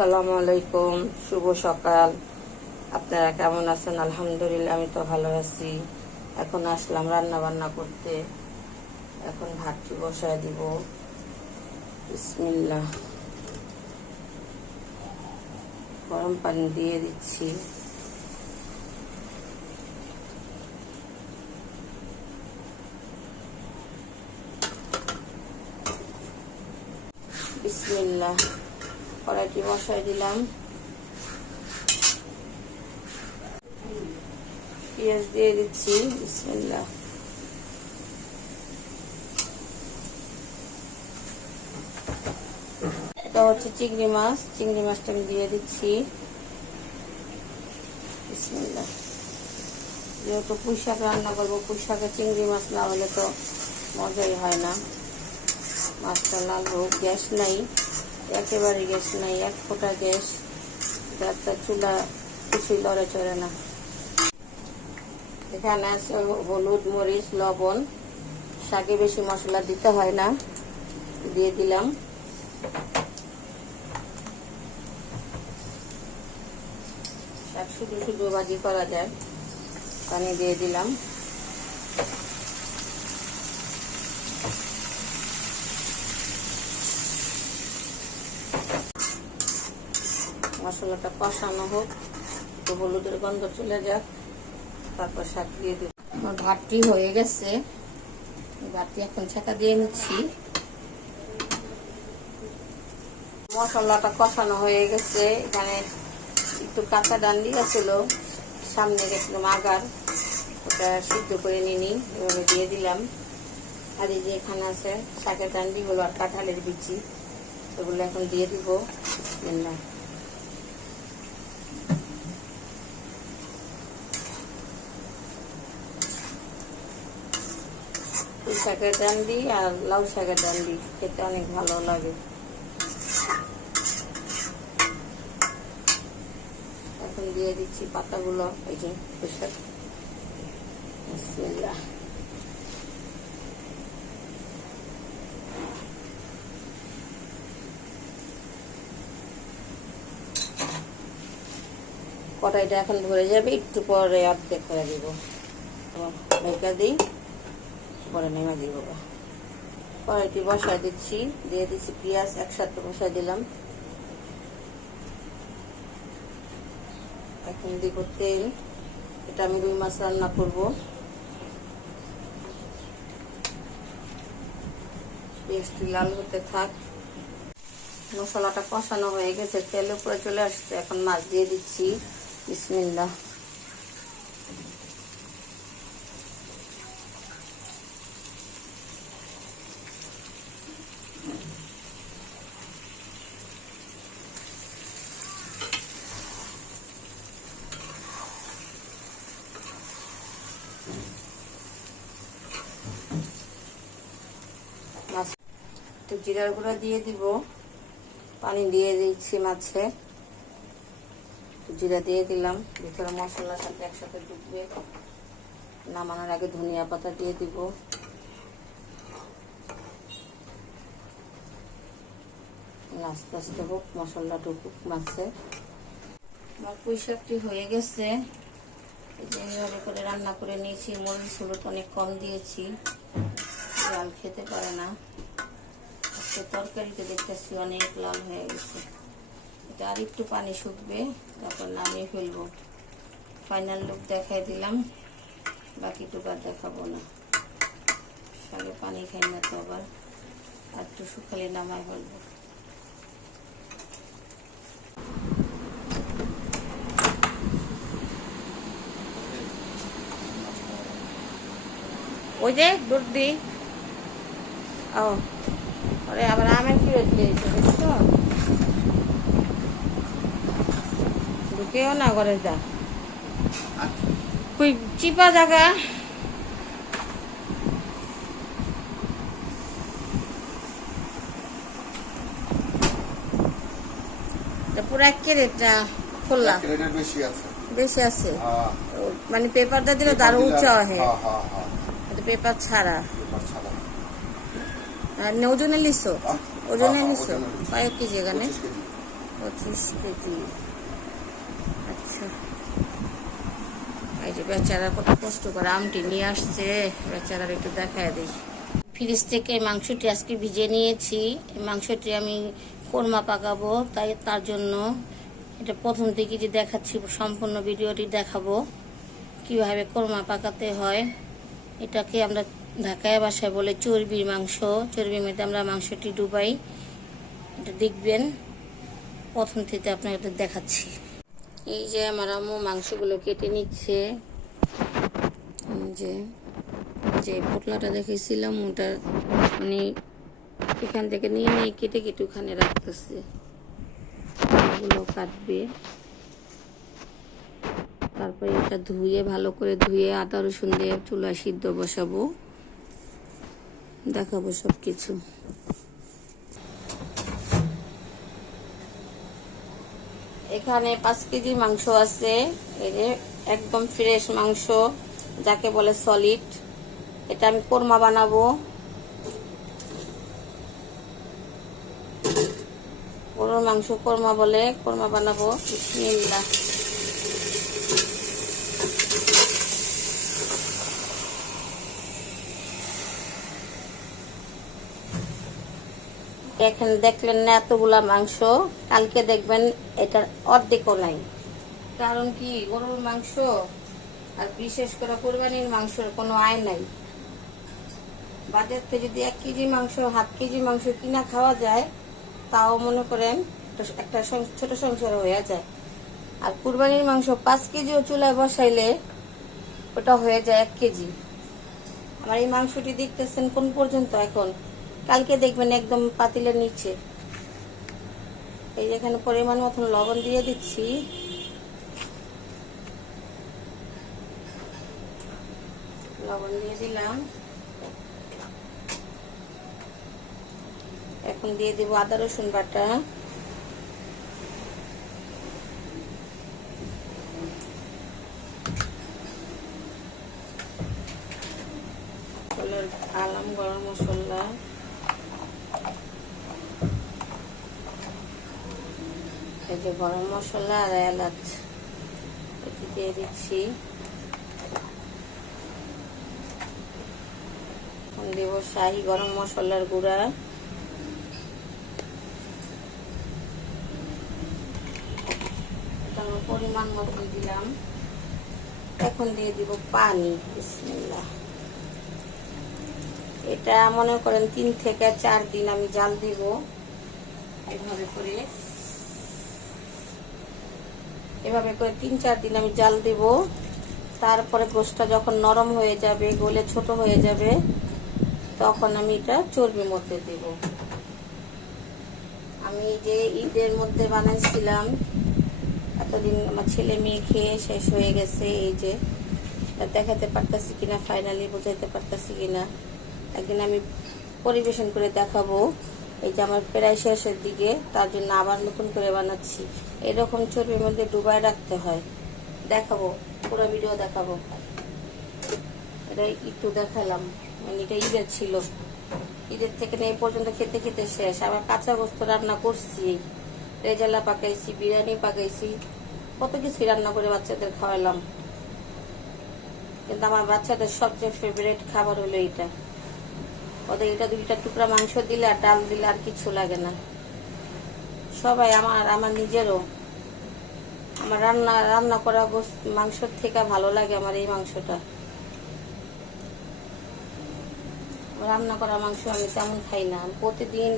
আসসালামু আলাইকুম, শুভ সকাল। আপনারা কেমন আছেন? আলহামদুলিল্লাহ, আমি তো ভালো আছি। এখন আসলাম রান্না বান্না করতে। এখন ভাতটি বসায় দিব। বিসমিল্লাহ। গরম পানি দিয়ে দিচ্ছি। বিসমিল্লাহ। কড়াইটি বসায় দিলাম। পেঁয়াজ দিয়ে দিচ্ছি। বিসমিল্লাহ। এটা হচ্ছে চিংড়ি মাছ। চিংড়ি মাছটা আমি দিয়ে দিচ্ছি। বিসমিল্লাহ। যেহেতু পুঁই শাক রান্না করবো, পুঁই শাকে চিংড়ি মাছ না হলে তো মজাই হয় না। মাছটা লাল হোক। গ্যাস নাই, একেবারে গ্যাস নাই, এক ফোঁটা গ্যাস। একটা চুলা কিছুই লড়ে চড়ে না। এখানে আছে হলুদ, মরিচ, লবণ। শাকে বেশি মশলা দিতে হয় না, দিয়ে দিলাম। শাক শুধু শুধু ভাজি করা যায়। পানি দিয়ে দিলাম। মশলাটা কষানো হোক, একটু হলুদের গন্ধ চলে যাক, তারপর শাক দিয়ে দেব। আমার ভাতটি হয়ে গেছে। ভাতটি এখন ছেঁকা দিয়ে নিচ্ছি। মশলাটা কষানো হয়ে গেছে। এখানে একটু কাঁচা ডান্ডি আছিল, সামনে গেছিলাম আগার, ওটা সিদ্ধ করে নিনি, এভাবে দিয়ে দিলাম। আর এই যে এখানে আছে শাকের ডান্ডিগুলো আর কাঁঠালের বিচি, এগুলো এখন দিয়ে দিব। বিসমিল্লাহ। পুঁই শাকের ডান্ডি আর লাউ শাকের ডান্ডি খেতে অনেক ভালো লাগে। এখন দিয়ে দিচ্ছি পাতাগুলো। এই যে পুঁই শাক। বিসমিল্লাহ। কড়াইটা এখন ভরে যাবে, একটু পরে অর্ধেক করে দিব। ঢেকে দিই, পরে নেমে দিব। কড়াইটি বসায় দিচ্ছি, দিয়ে দিচ্ছি পেঁয়াজ, একসাথে বসায় দিলাম। এখন দিব তেল। এটা আমি রুই মাছ রান্না করব। পেঁয়াজটি লাল হতে থাক। মশলাটা কষানো হয়ে গেছে, তেল উপরে চলে আসছে। এখন মাছ দিয়ে দিচ্ছি। বিসমিল্লাহ। মাছ একটু জিরার গুঁড়া দিয়ে দিব। পানি দিয়ে দিচ্ছি মাছে। জিরা দিয়ে দিলাম, ভিতরে মশলার সাথে একসাথে ঢুকবে। নামানোর আগে ধনিয়া পাতা দিয়ে দিব। আস্তে আস্তে হোক, মশলা ঢুকুক মাছে। আমার পুঁই শাকটি হয়ে গেছে। এইভাবে করে রান্না করে নিয়েছি। মরিচ হলুদ অনেক কম দিয়েছি, লাল খেতে পারে না। আজকে তরকারিতে দেখতেছি অনেক লাল হয়ে গেছে। এটা আর একটু পানি শুকবে, তারপর নামিয়ে ফেলবো। ফাইনাল লুক দেখাই দিলাম, বাকিটুকু আর দেখাবো না। শাকে পানি খাই না তো, আবার আর একটু শুকালে নামাই ফেলবো। ওই যে দুধ দি ও, ওরে আবার আমের কি দিয়েছে, দেখছো? ঢুকেও না ঘরে, যা কই চিপা জায়গা। পুরা কেরেটটা খুললাম, বেশি আছে। মানে পেপারটা দিলে তার উঁচা হয়, পেপার ছাড়া। আর ওজনে লিখছো? ওজনে লিখছো কয়েক কেজি? এখানে 25 কেজি। আচ্ছা, এই যে বেচারা কত কষ্ট করে আমটি নিয়ে আসছে, বেচারার একটু দেখায় দিই। ফ্রিজ থেকে মাংসটি আজকে ভিজে নিয়েছি। এই মাংসটি আমি কোরমা পাকাবো, তাই তার জন্য এটা প্রথম থেকে যে দেখাচ্ছি, সম্পূর্ণ ভিডিওটি দেখাবো কিভাবে কোরমা পাকাতে হয়। এটাকে আমরা ঢাকায় ভাষায় বলে চর্বির মাংস। চর্বির মধ্যে আমরা মাংসটি ডুবাই, এটা দেখবেন। প্রথম থেকে আপনাদের দেখাচ্ছি। এই যে আমার আম্মু মাংসগুলো কেটে নিচ্ছে। যে পোটলাটা দেখেছিলাম ওটা মানে এখান থেকে নিয়ে নিয়ে কেটে কেটে ওখানে রাখতেছে, ওগুলো কাটবে। তারপরে এটা ধুয়ে, ভালো করে ধুয়ে আদা রসুন দিয়ে চুলায় সিদ্ধ বসাবো, দেখাবো সব কিছু। এখানে 5 কেজি মাংস আছে। এই যে একদম ফ্রেশ মাংস, যাকে বলে সলিড। এটা আমি কোরমা বানাবো। গরুর মাংস কোরমা বলে, কোরমা বানাবো। বিসমিল্লাহ। এখানে দেখলেন না এতগুলা মাংস, কালকে দেখবেন এটার অর্ধেকও নাই। কারণ কি, গরুর মাংস আর বিশেষ করে কোরবানির মাংসের কোনো আয় নাই। বাজার থেকে যদি 1 কেজি মাংস, 1/2 কেজি মাংস কিনা খাওয়া যায়, তাও মনে করেন একটা ছোট সংসার হয়ে যায়। আর কুরবানির মাংস 5 কেজিও চুলায় বসাইলে ওটা হয়ে যায় 1 কেজি। আমার এই মাংসটি দেখতেছেন কোন পর্যন্ত এখন, কালকে দেখবেন একদম পাতিলের নিচে। এই যে এখানে পরিমাণ মতন লবণ দিয়ে দিচ্ছি। লবণ দিয়ে দিলাম। এখন দিয়ে দিব আদা রসুন বাটা। আলাম গরম মশলা, এই যে গরম মশলা আর এলাচ এটি দিয়ে দিচ্ছি। দেব শাহি গরম মশলার গুঁড়া, পরিমাণ মতো দিলাম। এখন দিয়ে দিব পানি। বিসমিল্লাহ। এটা মনে করেন 3 থেকে 4 দিন আমি জাল দিব। এভাবে করে 3-4 দিন আমি জাল দিব। তারপরে গোশতটা যখন নরম হয়ে যাবে, গলে ছোট হয়ে যাবে, তখন আমি এটা চর্বির মধ্যে দেব। আমি যে ঈদের মধ্যে বানাইছিলাম, এতদিন আমার ছেলে মেয়ে খেয়ে শেষ হয়ে গেছে। এই যে দেখাতে পারতাছি কিনা, ফাইনালি বোঝাইতে পারতাছি কিনা, একদিন আমি পরিবেশন করে দেখাবো। এই যে আমার প্রায় শেষের দিকে, তার জন্য আবার নতুন করে বানাচ্ছি। এরকম চর্বির মধ্যে ডুবায় রাখতে হয়, দেখাবো, পুরো ভিডিও দেখাবো। এটা একটু দেখালাম, মানে এটা ঈদের ছিল। ঈদের থেকে এই পর্যন্ত খেতে খেতে শেষ। আবার কাঁচা গোস্ত রান্না করছি, রেজালা পাকাইছি, বিরিয়ানি পাকাইছি, কত কিছু রান্না করে বাচ্চাদের খাওয়ালাম। কিন্তু আমার বাচ্চাদের সবচেয়ে ফেভারিট খাবার হলো এটা। ওদের এটা 2টা টুকরা মাংস দিলে আর ডাল দিলে আর কিছু লাগে না। সবাই, আমার নিজেরও, আমার রান্না করা মাংসর থেকে ভালো লাগে আমার এই মাংসটা। রান্না করা মাংস আমি তেমন খাই না। প্রতিদিন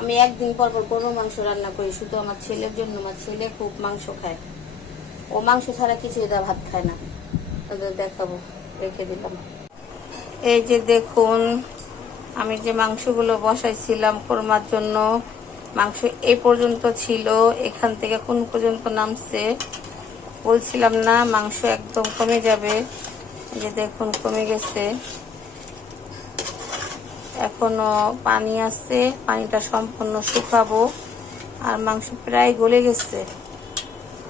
আমি একদিন পর পর গরুর মাংস রান্না করি, শুধু আমার ছেলের জন্য। আমার ছেলে খুব মাংস খায়, ও মাংস ছাড়া কিছু ভাত খায় না। তাদের দেখাবো, রেখে দিলাম। এই যে দেখুন, আমি যে মাংসগুলো বসাইছিলাম কোরমার জন্য, মাংস এই পর্যন্ত ছিল, এখান থেকে কোন পর্যন্ত নামছে বলছিলাম না, মাংস একদম কমে যাবে। এই যে দেখুন কমে গেছে। এখনো পানি আছে, পানিটা সম্পূর্ণ শুকাবো। আর মাংস প্রায় গলে গেছে,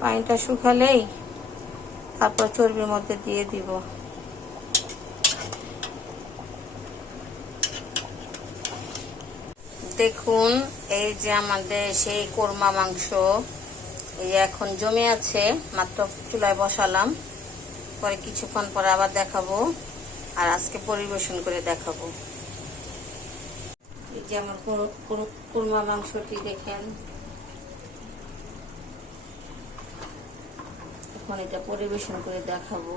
পানিটা শুকালেই তারপর চর্বির মধ্যে দিয়ে দিব। দেখুন, এই যে আমাদের সেই কোরমা মাংস এই যে এখন জমে আছে, মাত্র চুলায় বসালাম, পরে কিছুক্ষণ পরে আবার দেখাবো আর আজকে পরিবেশন করে দেখাবো। এই যে আমার কোরমা মাংসটি দেখেন, এখন এটা পরিবেশন করে দেখাবো।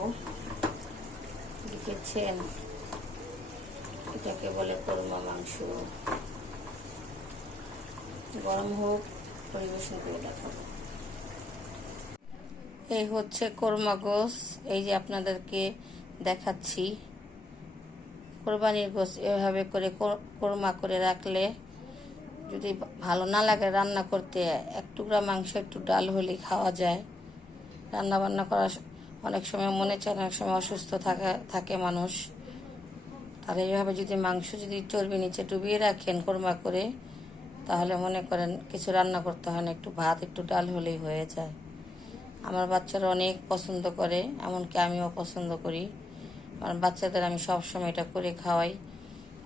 দেখেছেন, এটাকে বলে কোরমা মাংস। গরম হোক, পরিবেশন করে দেখাবো। এই হচ্ছে কোরমা গোস, এই যে আপনাদেরকে দেখাচ্ছি। কোরবানির গোস এভাবে করে কোরমা করে রাখলে যদি ভালো না লাগে রান্না করতে, এক টুকরা মাংস একটু ডাল হলে খাওয়া যায়। রান্না বান্না করা অনেক সময় মনে চায় না, অনেক সময় অসুস্থ থাকে মানুষ, তাহলে এইভাবে যদি মাংস যদি চর্বি নিচে ডুবিয়ে রাখেন কোরমা করে, তাহলে মনে করেন কিছু রান্না করতে হয় না, একটু ভাত একটু ডাল হলেই হয়ে যায়। আমার বাচ্চারা অনেক পছন্দ করে, এমনকি আমিও পছন্দ করি। আমার বাচ্চাদের আমি সবসময় এটা করে খাওয়াই।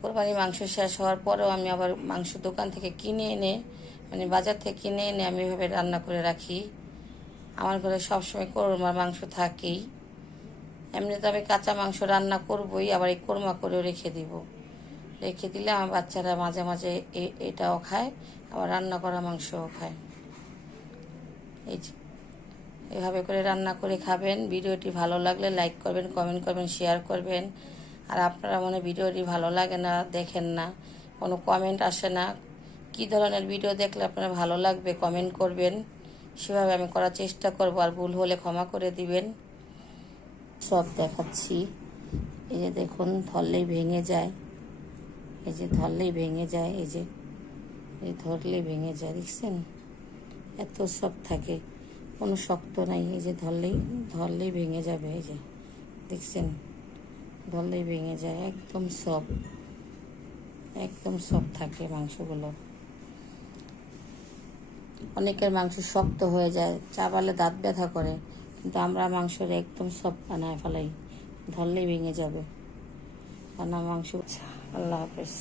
কোরবানি মাংস শেষ হওয়ার পরেও আমি আবার মাংস দোকান থেকে কিনে এনে, মানে বাজার থেকে কিনে এনে আমি এভাবে রান্না করে রাখি। আমার ঘরে সবসময় কোরমার মাংস থাকেই। এমনিতে আমি কাঁচা মাংস রান্না করবই, আবার এই কোরমা করেও রেখে দিব। রেখে দিলে আমার বাচ্চারা মাঝে মাঝে এটাও খায়, আবার রান্না করা মাংসও খায়। এই এভাবে করে রান্না করে খাবেন। ভিডিওটি ভালো লাগলে লাইক করবেন, কমেন্ট করবেন, শেয়ার করবেন। আর আপনারা মনে ভিডিওটি ভালো লাগে না, দেখেন না, কোনো কমেন্ট আসে না, কী ধরনের ভিডিও দেখলে আপনারা ভালো লাগবে কমেন্ট করবেন, সেভাবে আমি করার চেষ্টা করব। আর ভুল হলে ক্ষমা করে দিবেন। সব দেখাচ্ছি। এই যে দেখুন, ধরলেই ভেঙে যায়, এই যে ধরলেই ভেঙে যায়, এই যে ধরলেই ভেঙে যায়, দেখছেন? এত সব থাকে, কোনো শক্ত নাই। এই যে ধরলেই ভেঙে যাবে, এই যে দেখছেন, ধরলেই ভেঙে যায়, একদম সব থাকে মাংসগুলো। অনেকের মাংস শক্ত হয়ে যায়, চাবালে দাঁত ব্যথা করে, কিন্তু আমরা মাংসের একদম সব বানায় ফেলাই, ধরলেই ভেঙে যাবে রান্না মাংস। আল্লাহ হাফেজ।